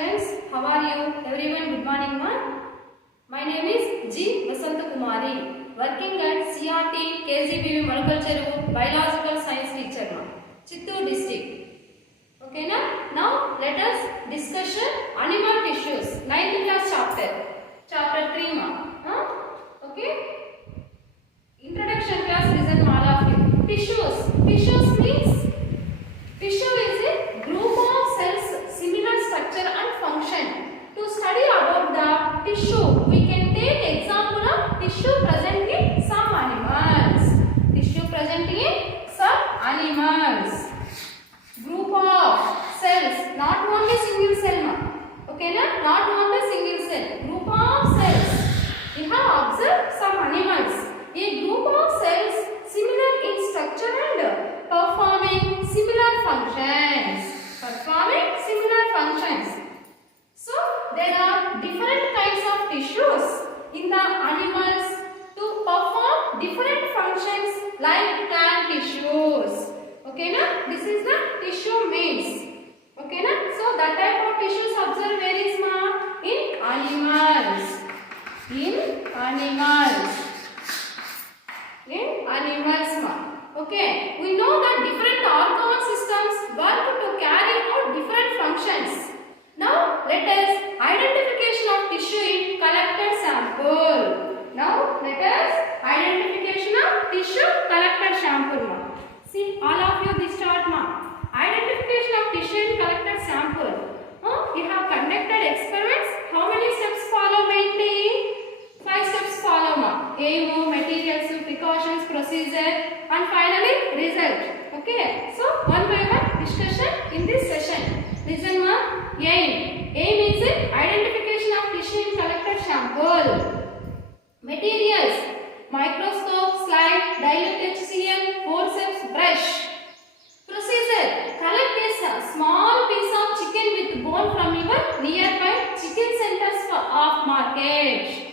students, how are you? Everyone, good morning, ma. My name is G. Vasanta Kumari, working at CRT KZBV Monoculture Biological Science teacher, ma. Chittoor district. Okay, na? Now let us discuss animal tissues. 9th class chapter 3, ma. Okay. Introduction class, listen all of you. Tissues means tissue is a group of cells similar structure and function. To study about the tissue, we can take example of tissue present in some animals. Tissue present in some animals. Group of cells, not only single cell, ma. Okay, na? Not only single cell. Group of cells. We have observed some animals. A group of cells similar in structure and performing similar functions. So there are different kinds of tissues in the animals to perform different functions like plant tissues. Okay, na? This is the tissue means. Okay, na? So that type of tissues observed where is, ma? In animals. In animals, ma. Okay, we know that different organ systems work to carry out different functions. Now let us identification of tissue in collected sample. Now let us identification of tissue collected sample, ma. See all of you this chart, ma. Identification of tissue in collected sample. We have conducted experiments. How many steps follow mainly? 5 steps follow, ma. Aim, materials, precautions, procedure, and finally result. Okay. So one by one discussion in this session. Listen, ma. Aim is identification of tissue in collected sample. Materials: microscope, slide, dilute HCl, forceps, brush. Procedure: collect a small piece of chicken with bone from your nearby chicken centers of market.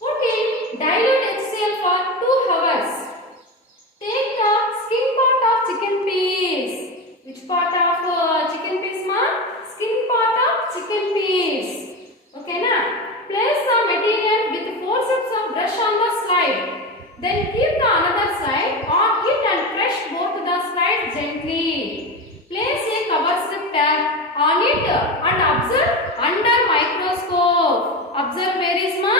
Put in dilute HCl for 2 hours. Take the skin part of chicken piece. Which part of chicken piece, ma? Skin part of chicken piece. Okay, na? Place the material with forceps of brush on the slide. Then keep the another slide on it and press both the slides gently. Place a cover strip tag on it and observe under microscope. Observe where is, ma?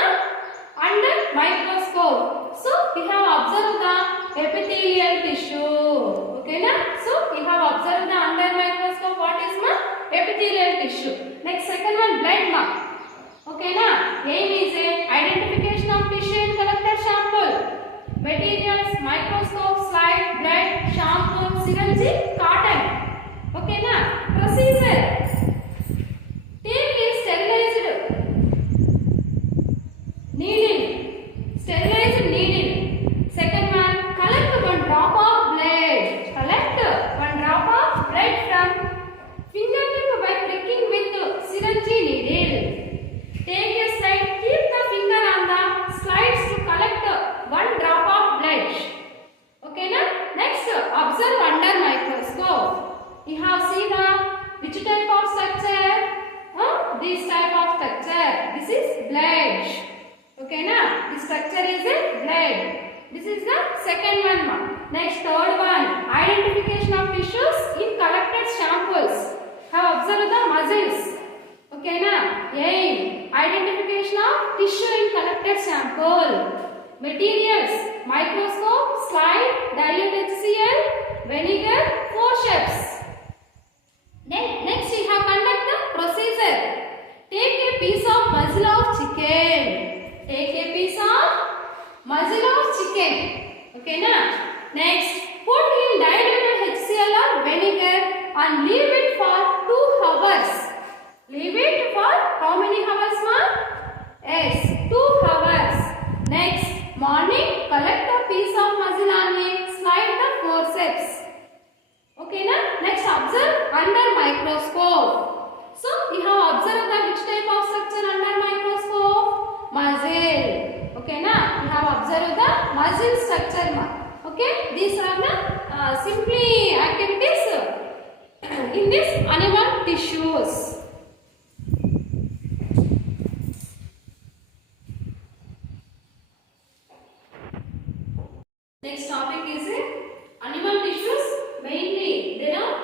Under microscope. So we have observed the epithelial tissue. Okay, na? So we have observed the under microscope. What is, ma? Epithelial tissue. Next, second one, blood, ma. Okay, na? Aim is a identification of tissue in collected sample. Materials: microscope, slide, blood, shampoo, syringe, cotton. Okay, na? Procedure: take a sterilized needle. Second one, collect 1 drop of blood. From fingertip by pricking with syringe needle. Take a slide, keep the finger on the slides to collect 1 drop of blood. Okay, na? Next, observe under microscope. You have seen which type of structure? This type of structure. This is blood. Okay, na? This structure is a blood. This is the second one, ma. Next, third one, identification of tissues in collected samples. Have observed the muscles. Okay, na? Aim, identification of tissue in collected sample. Materials: microscope, slide, dilute HCl, vinegar, forceps. Next, we have conduct the procedure. Take a piece of muzzle of chicken. Okay, na? Next, put in diluted HCl or vinegar and leave it for 2 hours. Leave it for how many hours, ma? Yes, 2 hours. Next, morning, collect a piece of muzzle and slide the forceps. Okay, na? Next, observe under microscope. So, we have observed that which type of structure under microscope? Muzzle. Okay, na? We have observed the muzzle structure, ma. Okay, these are the simply activities in this animal tissues. Next topic is animal tissues. Mainly there are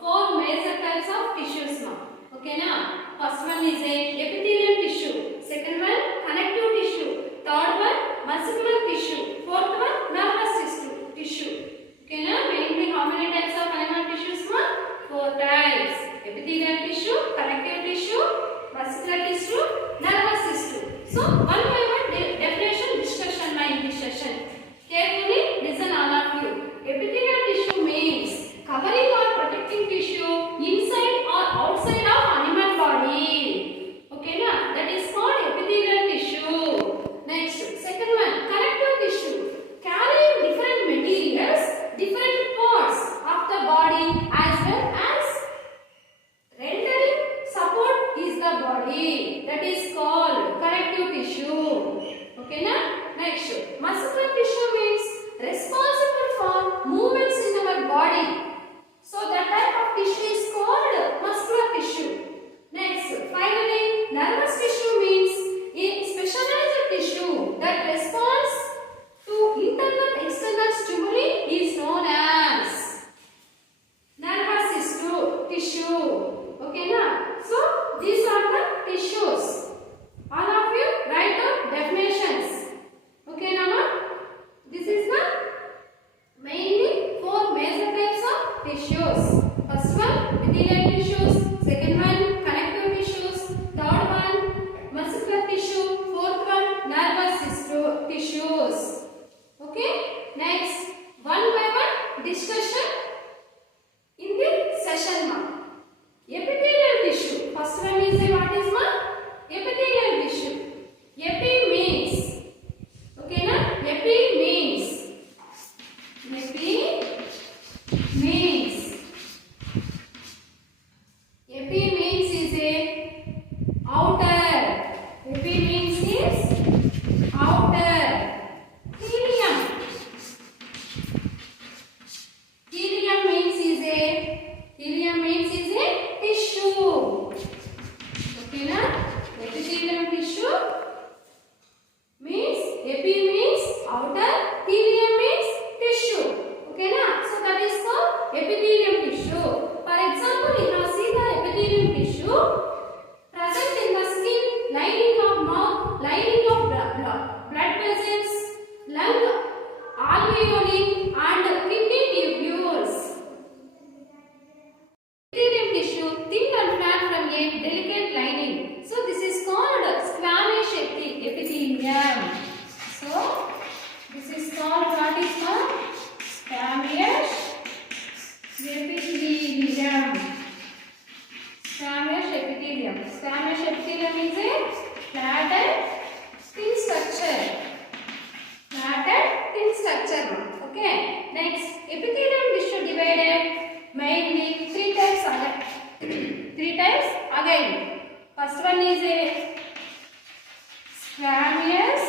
four major types of tissues now. Okay na? First one is a epithelial tissue. Second one connective tissue. Third one muscular tissue. Fourth one nervous tissue. Okay na? Mainly how many types of animal tissues ma? Four types. Epithelial tissue, connective tissue, muscular tissue, nervous tissue. So one by one definition discussion in this session. Carefully listen all of you. Epithelial tissue means covering or protecting tissue inside or outside of animal body. Okay na? That is called epithelial tissue. Next, second one, connective tissue. Carrying different materials, different parts of the body as well as rendering support is the body. That is called connective tissue. Okay na? Next, muscular tissue means responsible for movements in our body. So that type of tissue is called muscular tissue. Next, finally, nervous tissue means a specialized tissue that responds to internal external stimuli is known as nervous tissue. Okay na? So these are the tissues. All of you write down definitions. Okay na? This is the mainly four major types of tissues. First one epithelial tissues, second one connective tissues, third one muscular tissue, fourth one nervous tissues. Okay? Next, one by one discussion in the session ma. Epithelial tissue. First one is what is ma? Epithelial tissue. Epi means, okay na? Epi means is a outer. Epi means is outer. Cilium. Cilium means is a tissue. Okay na? Epithelium tissue means epi means outer, cilium means tissue. Okay na? So that is called epithelium tissue. For example, you have seen the epithelium tissue present in the skin, lining of mouth, lining of blood vessels, lung, alveoli and kidney tubules. Epithelium tissue thin and flat from a delicate lining. So this is called squamous epithelium. So this is called what is called squamous epithelium. Squamous epithelium. Squamous epithelium is a flattened thin structure. Flattened thin structure. Okay. Next, epithelium tissue divided mainly three types again. First one is a squamous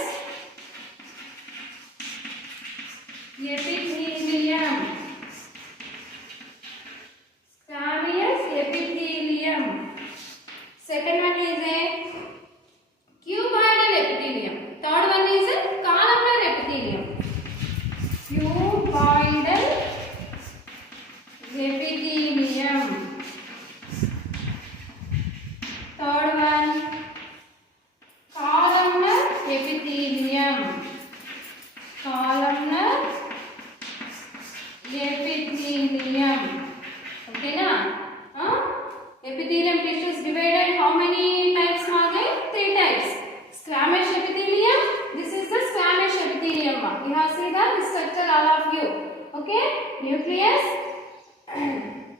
epithelium. Squamous epithelium. Second one is a cuboidal epithelium. Third one is a columnar epithelium. Cuboidal epithelium. Third one columnar epithelium. Columnar epithelium. Okay na? Epithelium tissues divided how many types again? Three types. Squamous epithelium. This is the squamous epithelium. You have seen the structure all of you. Okay? Nucleus,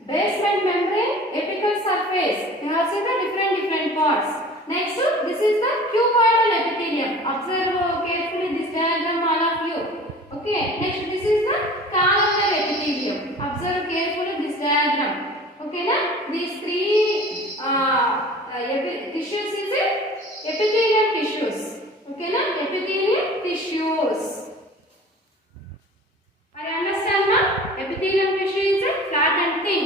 basement membrane, apical surface. You have seen the different parts. Next, this is the cuboidal epithelium. Observe carefully this diagram all of you. Okay. Next, this is the columnar epithelium. Observe carefully this diagram. Okay na? These three tissues is epithelial tissues. Okay na? Epithelial tissues. Are you understand na? Epithelial tissue is flat and thin.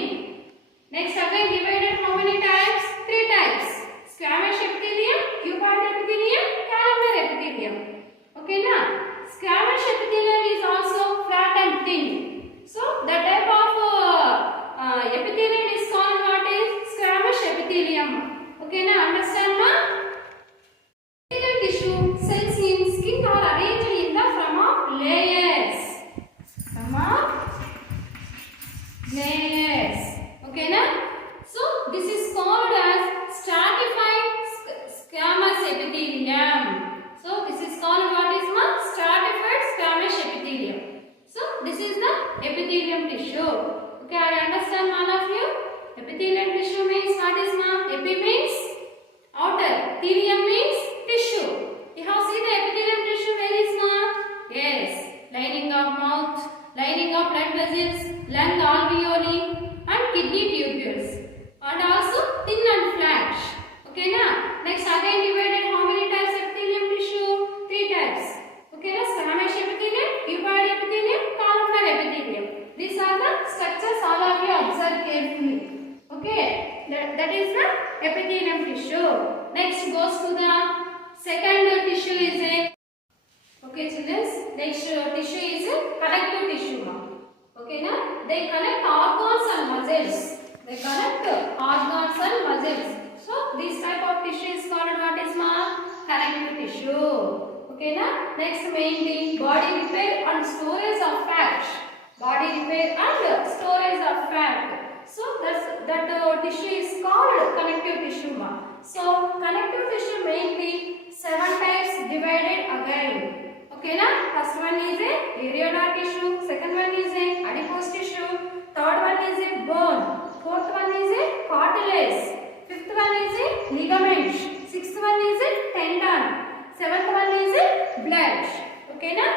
Next again divided how many types? Three types. Squamous epithelium, cuboidal epithelium, columnar epithelium. Okay na? Squamous epithelium is also epithelium means tissue. You have seen the epithelium tissue where is now? Yes, lining of mouth, lining of blood vessels, lung alveoli and kidney tubules, and also thin and flat. Okay na? Next again divided how many types epithelium tissue? 3 types. Okay na? Squamous epithelium, cuboid epithelium, columnar epithelium. These are the structures all of you observe carefully. Okay, that is the epithelium tissue. Next goes to the second tissue is a, okay children, next tissue is a connective tissue. Okay na? They connect organs and muscles. They connect organs and muscles. So this type of tissue is called what is connective tissue. Okay na? Next mainly body repair and storage of fat. Body repair and storage of fat. So that tissue is called connective tissue. So connective tissue mainly 7 types divided again. Okay na? First one is a areolar tissue, second one is a adipose tissue, third one is a bone, fourth one is a cartilage, fifth one is a ligament, sixth one is a tendon, seventh one is a blood. Okay na?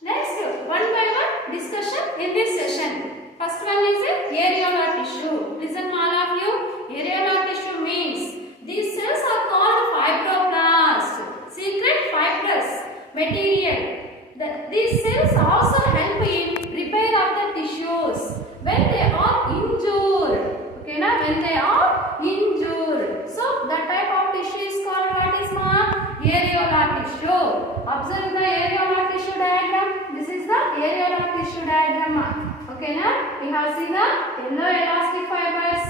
Next one by one discussion in this session. First one is a areolar tissue. Listen all of you. Areolar tissue means these cells are called fibroblasts, secret fibrous material. These cells also help in repair of the tissues when they are injured. Okay na? When they are injured. So that type of tissue is called what is areolar tissue. Observe the areolar tissue diagram. This is the areolar tissue diagram. Okay na? We have seen the yellow elastic fibers,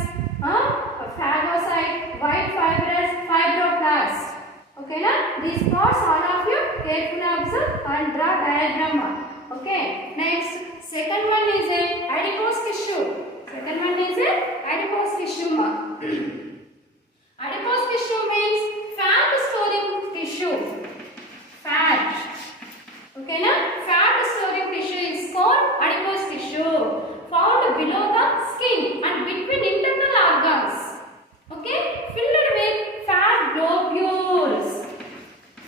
phagocyte, white fibrous fibroblasts. Okay na? These parts all of you carefully observe and draw diagram. Okay. Next, second one is a adipose tissue. Second one is a adipose tissue. Adipose tissue means fat storing tissue. Fat. Okay na? Fat storing tissue is called adipose tissue. Found below the skin and between internal organs. Okay? Filled with fat globules.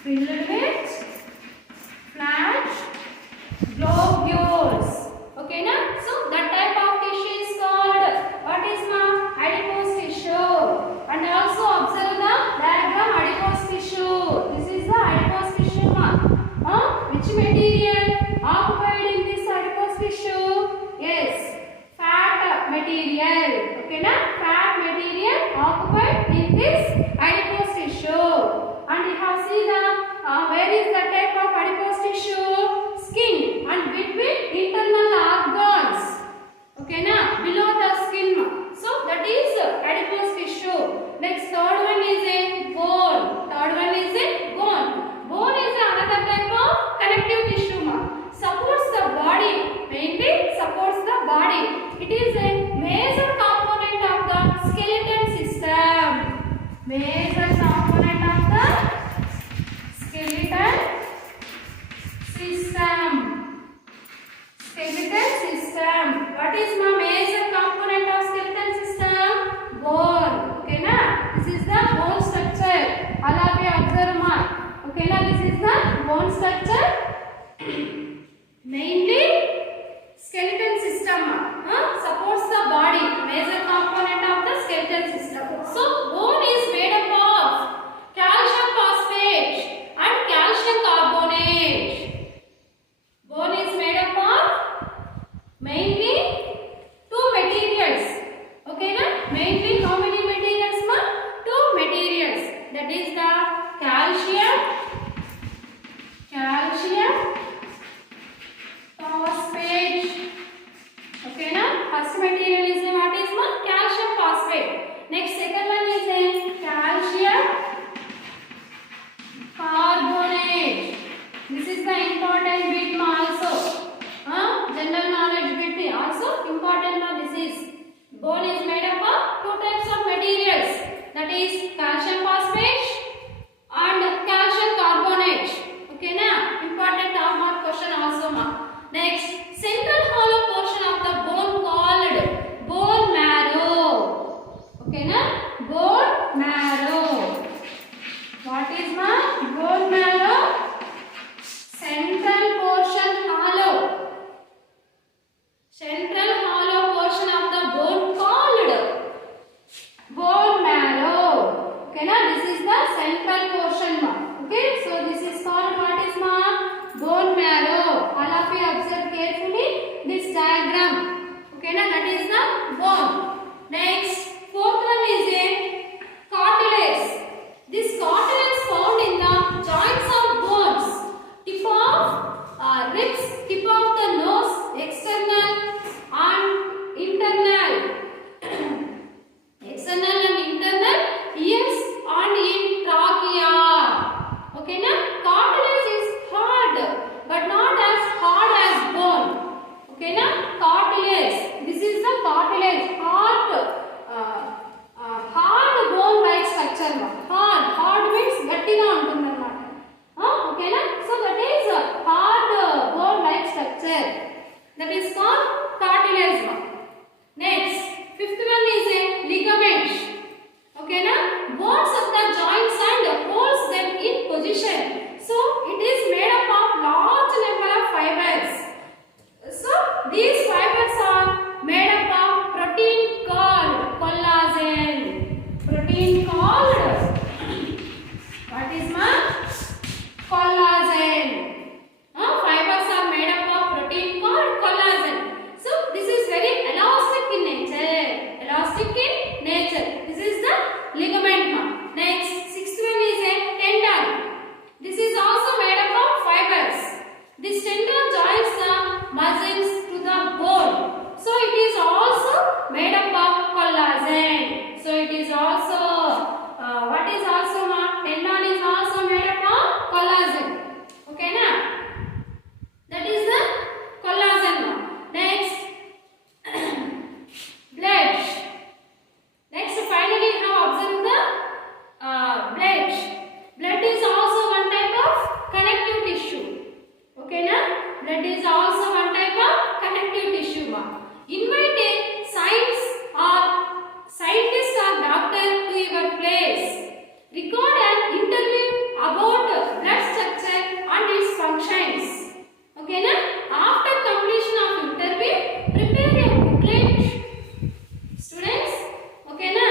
Filled with fat globules. Okay na? So that type of tissue is called what is adipose tissue. And also observe the diagram adipose tissue. This is the adipose tissue. Which material occupied in this adipose tissue? Yes, fat material. Okay na? Fat material occupied in this adipose tissue. And you have seen the where is the type of adipose tissue? Skin and between internal organs. Okay na? Below the skin. So that is adipose tissue. Next third one is a bone. Third one is a bone. Bone is another type of connective tissue. Supports the body. Mainly supports the body. It is a major component of the skeleton system. Major component of the skeleton system. Skeleton system. What is the major component of skeleton system? Bone. Okay na? This is the bone structure. All of you observe Okay na? This is the bone structure. Mainly skeleton system. Supports the body. Major component of the skeleton system. So bone is made up of calcium phosphate and calcium carbonate. Bone is made up of mainly two materials. Okay na? Mainly how many materials Two materials. That is the calcium phosphate. Okay na? First material is what is calcium phosphate. Next second one is calcium carbonate. This is the important bit also. General knowledge bit also important. This is bone is made up of two types of materials. That is calcium phosphate and calcium central portion ma. Okay, so this is called what is ma? Bone marrow. All of you observe carefully this diagram. Okay, na, that is the bone. Next, fourth one is a cartilage. This cartilage found in the joints of bones, tip of ribs, tip of the nose, external and internal, external and internal ears and in trachea. Okay, na? Cartilage is hard, but not as hard as bone. Okay, na? Cartilage. This is the cartilage. Hard bone like structure. Hard means గట్టిగా ఉంటుందన్నమాట. Okay, na? So that is hard bone like structure. That is called cartilage. Next, fifth one is a ligament. Okay, na? Bones of the joints and holds them in position. So it is made up of large number of fibers. So these fibers are made up of protein called collagen. Protein called what is ma? Collagen. Fibers are made up of protein called collagen. So this is very elastic in nature. Elastic in nature. This is the ligament ma. Next, sixth one is a tendon. This is also made up of fibers. This tendon joins the muscles to the bone. So it is also made up of collagen. So it is also what is also ma? Tendon is also made up of collagen. Okay, na? That is the collagen ma. Next, blood. Next, finally, now observe the blood. Blood is also one type of connective tissue. Okay, na? Blood is also one type of connective tissue ma. Invite a scientist or doctor to your place. Record an interview about blood structure and its functions. Okay, na? After completion of interview, prepare a booklet. Students, okay, na?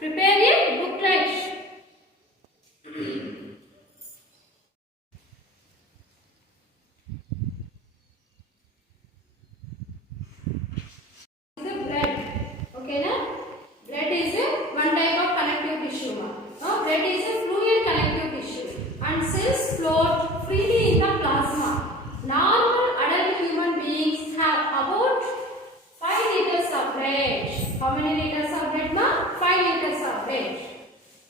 Prepare a booklet. The blood. Okay, na? Blood is one type of connective tissue ma. Blood is a fluid connective tissue and cells float freely in the plasma. Normal adult human beings have about 5 liters of blood. How many liters of blood ma? 5 liters of blood.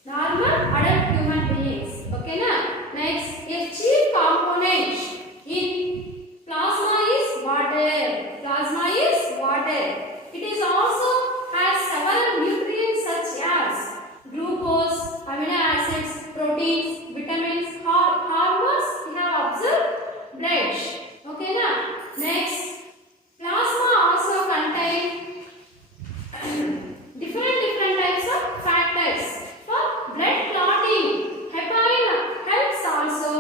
Normal adult human beings. Okay, na? Next, a chief component in plasma is water. Plasma is water. It is also has several nutrients such as glucose, amino acids, proteins, vitamins, hormones. We have observed blood. Okay, na? Next, plasma also contain different types of factors for blood clotting. Heparin helps also.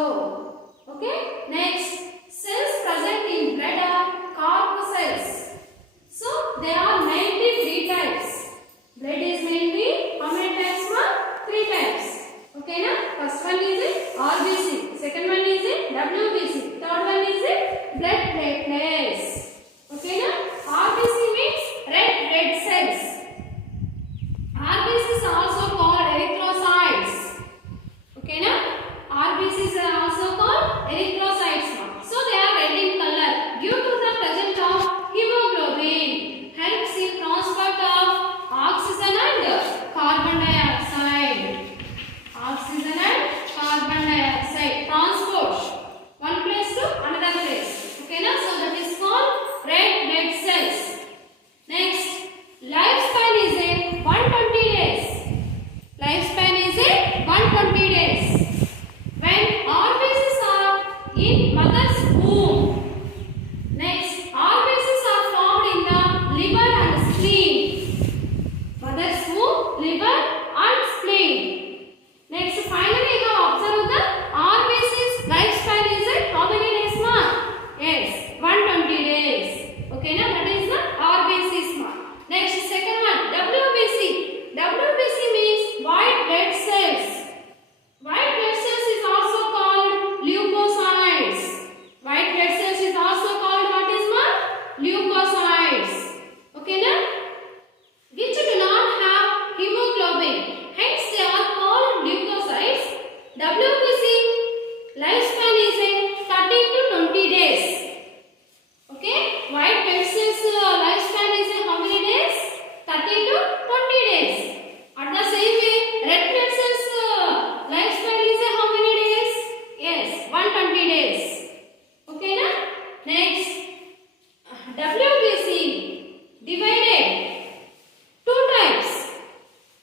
Okay. Next, cells present in blood are corpuscles. So there are mainly 3 types. Blood is mainly how many types ma? 3 types. Okay, na? First one is RBC. Second one is WBC. Third one is blood platelets. Okay, na? RBC means red blood cells. RBCs are also called erythrocytes. Okay, na? RBCs are also called erythrocytes. So they are red in color due to the presence of hemoglobin. Helps in transport of oxygen and carbon dioxide. Oxygen and carbon dioxide transport one place to another place. Okay, na? So that is called 120 days. Okay na? Next, WBC divided two types.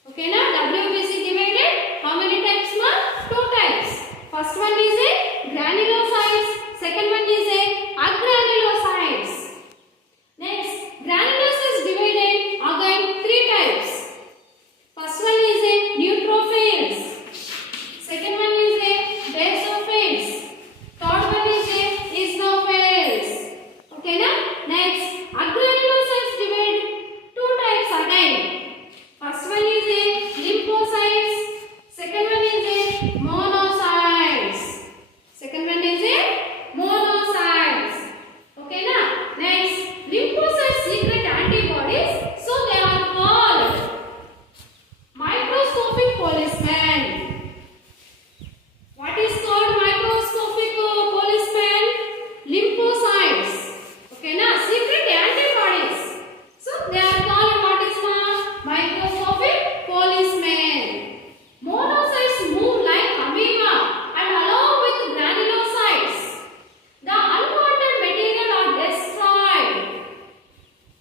Okay na? WBC divided how many types ma? Two types. First one is a granulocytes. Second one is a agranulocytes. Next, granulocytes divided again three types. First one is a neutrophils. Second one is a basophils. Third one is a eosinophils. Okay na? Next, agranulocytes divide two types again. First one is a lymphocytes. Second one is a monocytes. Second one is a monocytes. Okay na? Next, lymphocytes secret antibodies, so they are called microscopic policemen. What is called microscopic policemen? Lymphocytes. Okay na? Secret antibodies. So they are called what is called microscopic policemen. Monocytes move like amoeba and along with granulocytes, the unwanted material are destroyed.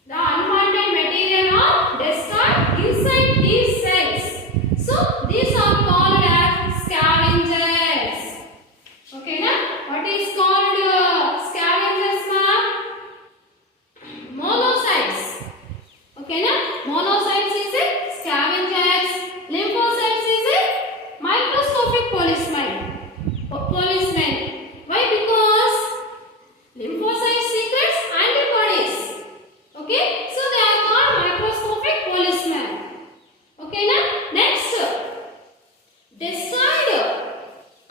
The unwanted material are destroyed inside these cells. So these are called as scavengers. Okay na? What is called scavengers ma? Monocytes. Okay na? Monocytes is a scavengers. Lymphocytes is a microscopic policemen. Policemen. Why? Because lymphocytes secretes antibodies. Okay? So they are called microscopic policemen. Okay na? Next, destroyed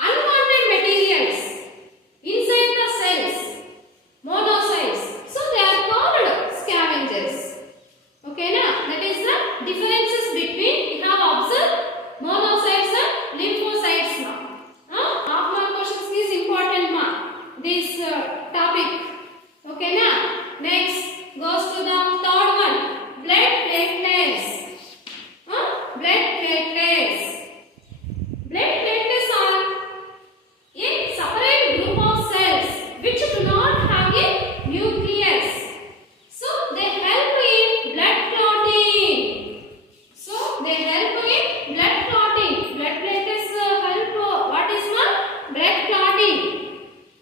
unwanted materials inside the cells, monocytes. So they are called scavengers. Okay na? That is the differences between we have observed monocytes and lymphocytes now. Half mark questions is important ma. This topic. Okay na? Next goes to the third one. Blood platelets. Blood platelets. Blood platelets are a separate group of cells which do not have a nucleus. So they help in blood clotting. So they help in blood clotting. Blood platelets help what is ma? Blood clotting.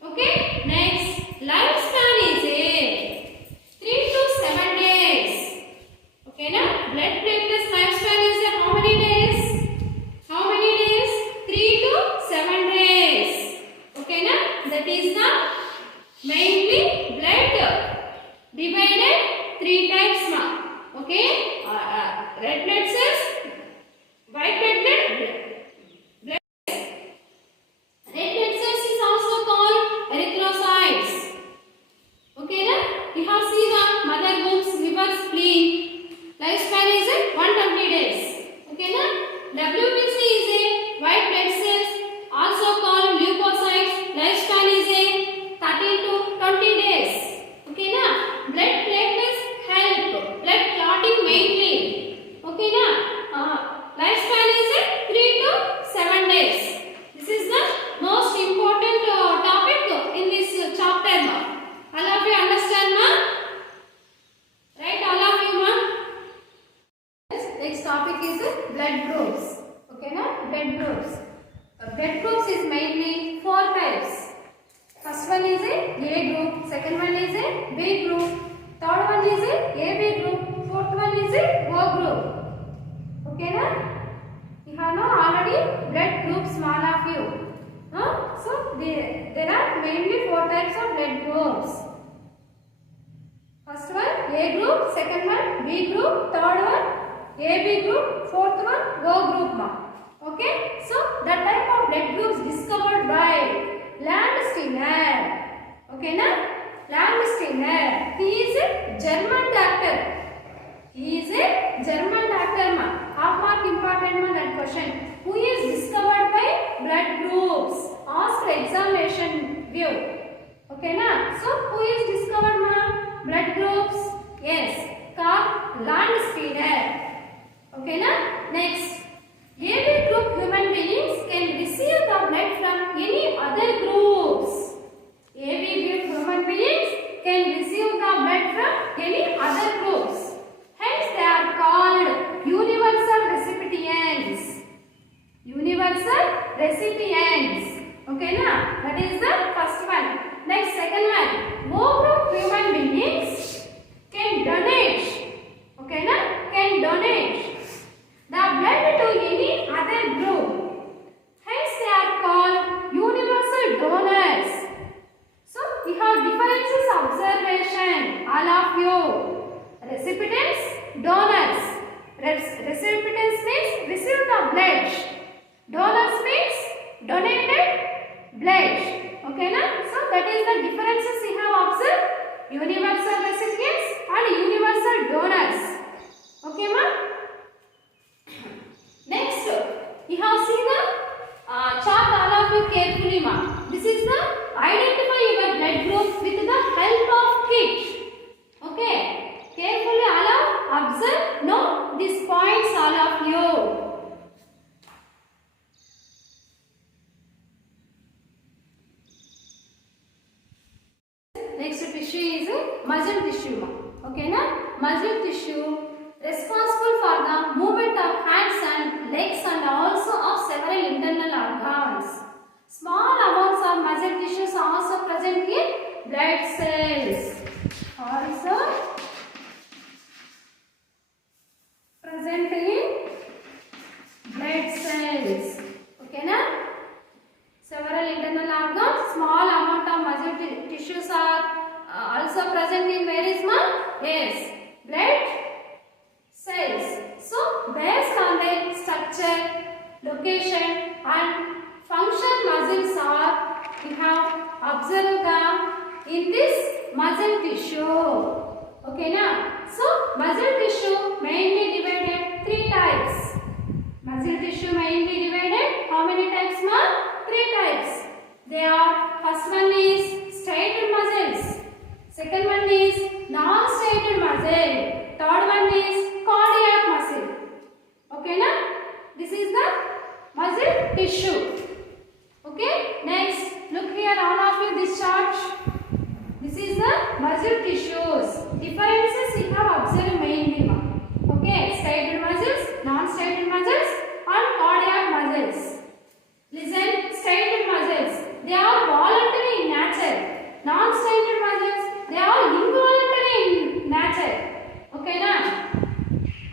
Okay. Next, lifespan is a 3 to 7 days. Okay na? Blood platelets lifespan is a how many days? How many days? 3 to 7 days. Okay na? That is the mainly blood divided three types ma. Okay? Red blood cells, white blood blood. Red blood cells is also called erythrocytes. Okay na? We have seen the mother boobs, liver, spleen. Lifespan is 120 days. Okay na? WBC is a white blood cells, also called leukocytes. Lifespan is a 13 to 20 days. Okay na? Blood platelets help blood clotting mainly. Okay na? Lifespan is 3 to 7 days. This is the most important topic in this chapter ma. All of you understand ma? Right? All of you ma? Next topic is blood groups. Okay na? Blood groups. Blood groups is mainly four types. First one is a group. Second one is a B group. Third one is a AB group. Fourth one is a O group. Okay na? You have now already blood groups all of you. So there are mainly four types of blood groups. First one A group. Second one B group. Third one AB group. Fourth one O group ma. Okay? So the type of blood groups discovered by Landsteiner. Okay na? Landsteiner. He is a German doctor. He is a German doctor ma. Half mark important ma that question. Who is discovered by blood groups? Ask examination view. Okay na? So who is discovered ma? Blood groups? Yes. Carl Landsteiner. Okay na? Next. AB group human beings can receive the blood from any other groups. recipients. Okay na? That is the first one. Next, second one. More of human beings can donate. Okay na? Can donate the blood to any other group. Hence they are called universal donors. So we have differences observation. All of you. Recipients, donors. Recipients means receive the blood. Donors means donated blood. Okay na? So that is the differences we have observed. Universal recipients and universal donors. Okay ma? Next, we have seen the chart all of you carefully ma. This is the identify your blood group with the help of kit. Okay? Carefully all of observe. Note these points all of you. Next tissue is muscle tissue. Okay na? Muscle tissue responsible for the movement of hands and legs and also of several internal organs. Small amounts of muscle tissues are also present in blood cells. Also present in blood cells. Okay na? Several internal organs, small amount of muscle tissues are also present in various yes, blood cells. So based on their structure, location and function, muscles are we have observed in this muscle tissue. Okay na? So muscle tissue mainly divided three types. Muscle tissue mainly divided how many types ma? Three types. They are, first one is striated muscles. Second one is non-striated muscle. Third one is cardiac muscle. Okay na? This is the muscle tissue. Okay. Next, look here all of you this chart. This is the muscle tissues. Differences we have observed mainly. Okay, striated muscles, non-striated muscles and cardiac muscles. Listen, striated muscles, they are voluntary in nature. Non-striated muscles, they are involuntary in nature. Okay na?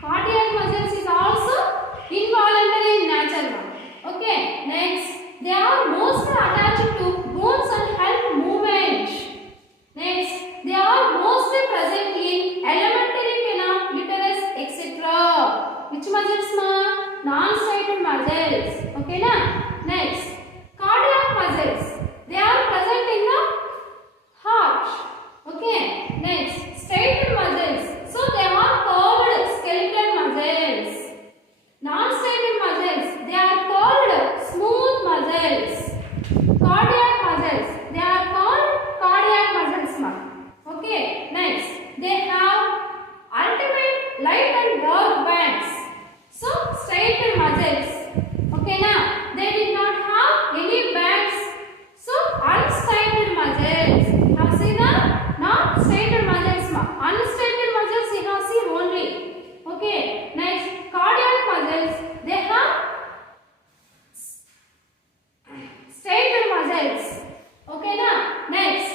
Cardiac muscles is also involuntary in nature. Okay, next, they are mostly attached to bones and help movement. Next, they are mostly present in elementary canal, uterus, etc. Which muscles ma? Non-striated muscles. Okay na? Next, cardiac muscles. They are present in the heart. Okay. Next, striated muscles. So they are called skeletal muscles. Non-striated muscles. They are called smooth muscles. Cardiac muscles. They are called cardiac muscles ma. Okay. Next, they have alternate light and dark bands. So striated muscles. Okay na? They did not have any bands. So unstriated muscles. You have seen the not striated muscles ma. Unstriated muscles you have seen only. Okay. Next, cardiac muscles. They have striated muscles. Okay na? Next,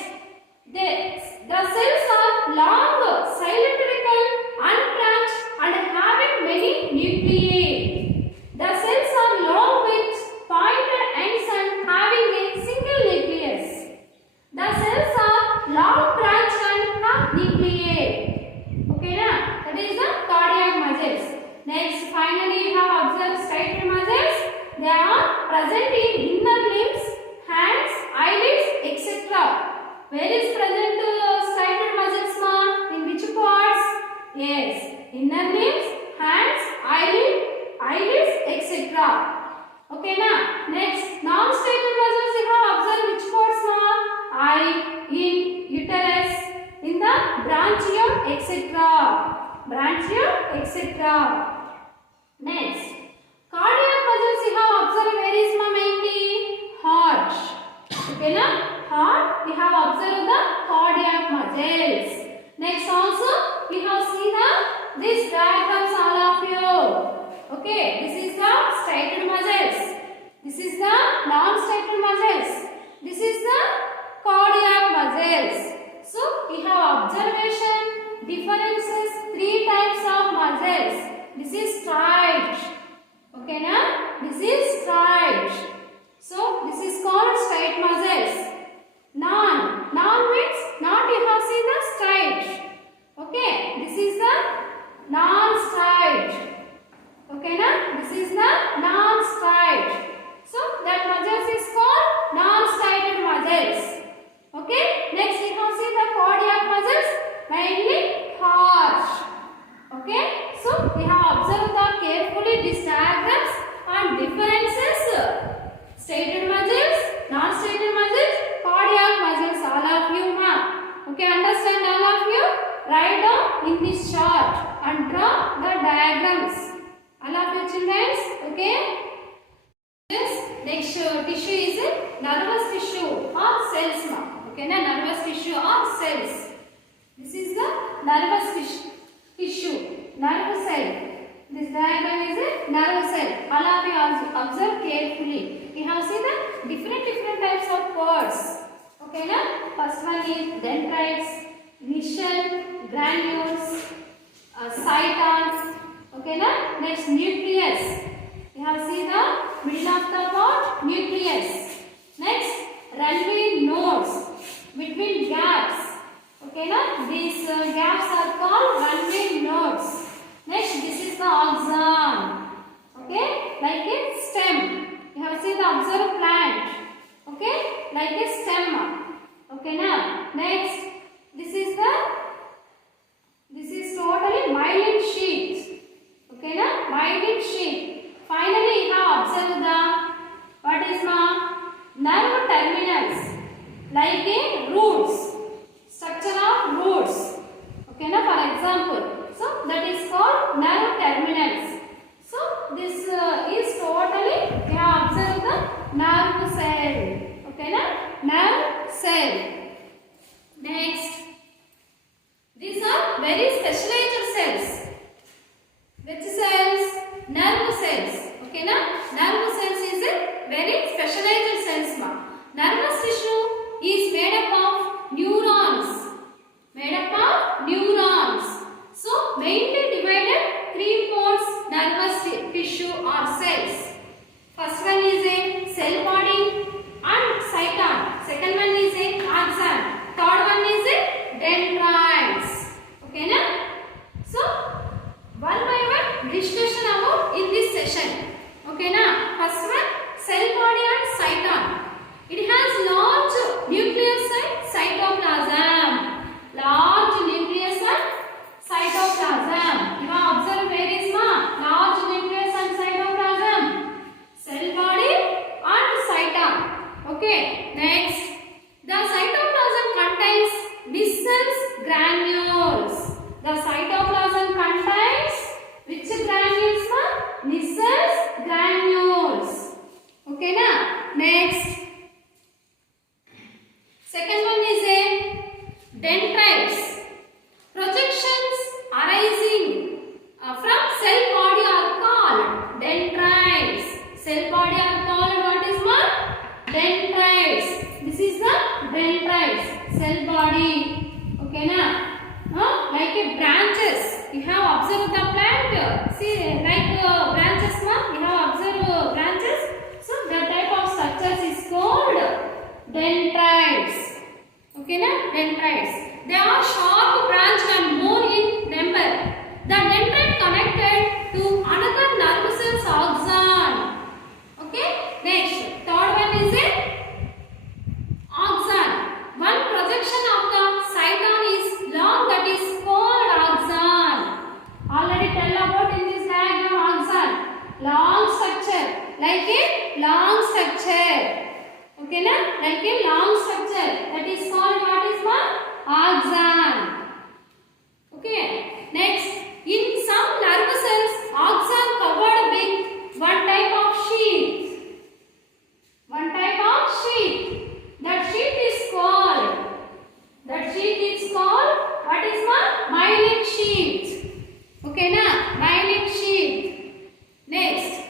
the cells are long, cylindrical, unbranched and having many nuclei. The cells are long with pointed ends and having a single nucleus. The cells are long branched and have nuclei. Okay na? That is the cardiac muscles. Next, finally you have observed striated muscles. They are present in inner limbs, hands, eyelids, etc. Where is present striated muscles ma? In which parts? Yes, inner limbs, hands, eyelids, etc. Okay na? Next, non-striated muscles you have observed which parts ma? Eye, in uterus, in the branchium, etc. Branchium, etc. Next, cardiac muscles you have observed where is ma mainly? Heart. Okay na? Heart, we have observed the cardiac muscles. Next also, we have seen these diagrams all of you. Okay, this is the striated muscles. This is the non-stator muscles. This is the cardiac muscles. So we have observation differences, three types of muscles. This is straight. Okay na? This is straight. So this is called straight muscles. Non means not you have seen the straight. Okay, this is the non-straight. Okay na? This is the non-straight. So that muscles is called non-striated muscles. Okay, next we have seen the cardiac muscles, mainly heart. Okay, so we have observed the carefully these diagrams and differences. Stated muscles, non-stated muscles, cardiac muscles, all of you ma. Okay, understand all of you? Write down in this chart and draw the diagrams. All of you children, okay? Next tissue is nervous tissue or cells ma. Okay na, nervous tissue or cells. This is the nervous tissue, nerve cell. This diagram is a nerve cell. All of you observe carefully. We have seen the different types of parts. Okay na? First one is dendrites, initial granules, cytons. Okay na? Next nucleus. We have seen the middle of the part, nucleus. Next runway nodes between gaps. Okay na? These gaps are called runway nodes. Next this is the axon. Okay, like a stem. You have seen the observed plant. Okay, like a stem. Okay na? Next this is totally myelin sheath. Okay na? Myelin sheath. Finally, you have observed the what is nerve terminals, like a roots, structure of roots. Okay na? For example, so that is called nerve terminals. So this is totally you have observed the nerve cell. Okay na? Nerve cell. Next, these are very specialized cells. Which cells? Nerve cells. Okay na? Nerve cells is a very specialized cells ma. Nervous tissue is made up of neurons. So mainly divided three modes nervous tissue or cells. First one is a cell body and cyton. Second one is a axon. Third one is a dendrites. Okay na? So one by one discussion about in this session. Okay na? First one, cell body and cyton. It has large nucleus and cytoplasm. Large nucleus and cytoplasm. You have observed where is large nucleus and cytoplasm. Cell body and cyton. Okay. Next, the cytoplasm contains Nissen's granules. The cytoplasm contains which granules ma? Nissen's granules. Okay na? Next, second one is a dendrites. Projections arising from cell body are called dendrites. Cell body are called what is ma? Dendrites. This is the dendrites. Cell body. Okay na? Like a branches. You have observed the plant. See, like branches ma? You have observed branches. So that type of structures is called dendrites. Okay na? Dendrites. They are sharp branched and more in number. The dendrite connected to another nerve cell's axon. Okay. Next, third one is a axon. One projection of the cyton is long, that is called axon. Already tell about in this diagram axon. Long structure, like a long structure. Okay na? Like a long structure. That is called what is axon. Okay. Next, in some nerve cells, axon covered with one type of sheath. That sheath is called what is myelin sheath. Okay na? Myelin sheath. Next,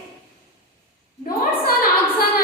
nodes on axon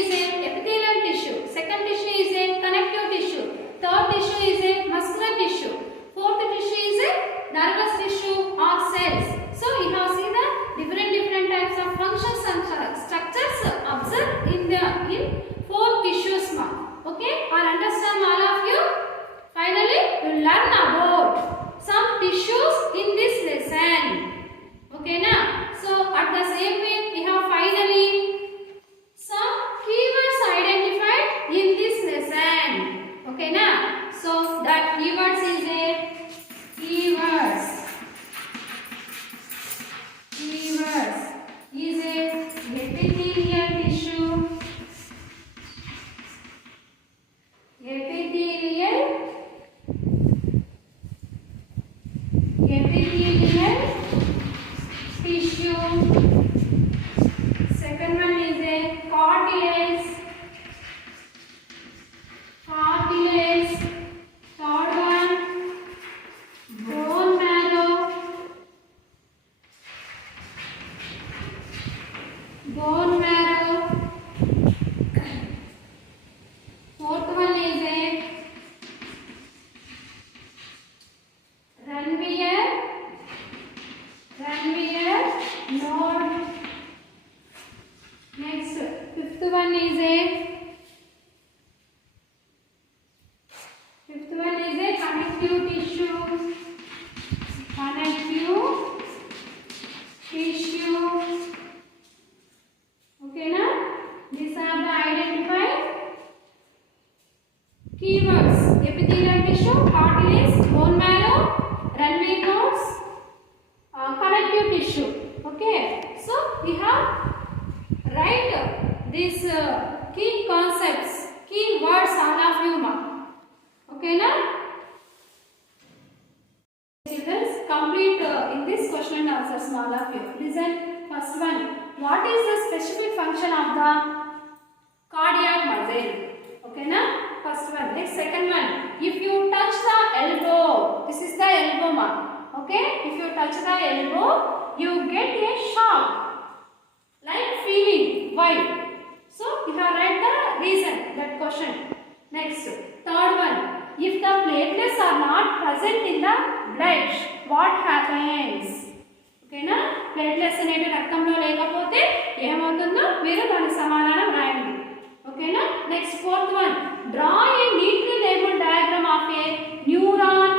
is a epithelial tissue. Second tissue is a connective tissue. Third tissue is a muscular tissue. Fourth tissue is a nervous tissue or cells. So you have seen the different types of functions and structures observed in four tissues. Okay, or understand all of you? Finally, you learn about some tissues in this lesson. Okay, now, so at the same way, we have finally some keywords identified in this lesson. Okay, now, so that keywords is a keywords is a epithelial tissue. Epithelial tissue. Second one is a cartilage. Third one, bone marrow. Fourth one is a Ranvier node. Next, fifth one is a connective tissue. Okay, now these are the identified keywords: epithelial tissue, cartilage, bone marrow, Ranvier nodes, connective tissue. Okay, so we have write these key concepts, key words all of you. Okay, now students, complete in this question and answers all of you. Listen, first one, what is the specific function of the cardiac muscle? Okay, now first one. Next, second one, if you touch the elbow, this is the elbow mark. Okay, if you touch the elbow, you get a shock like feeling. Why? So you have read the reason, that question. Next, third one, if the platelets are not present in the blood, what happens? Okay, na platelets అనేటి రక్తంలో లేకపోతే ఏమవుతుందో మీరు దాని సమాధానం రాయండి. Okay, na next, fourth one, draw a neatly labeled diagram of a neuron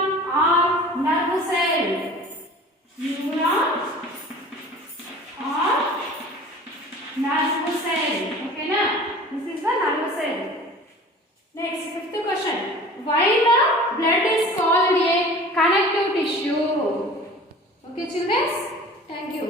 or nerve cell. Neuron or nerve cell. Okay, na this is the nerve cell. Next, fifth question, why the blood is called a connective tissue? Okay, children, thank you.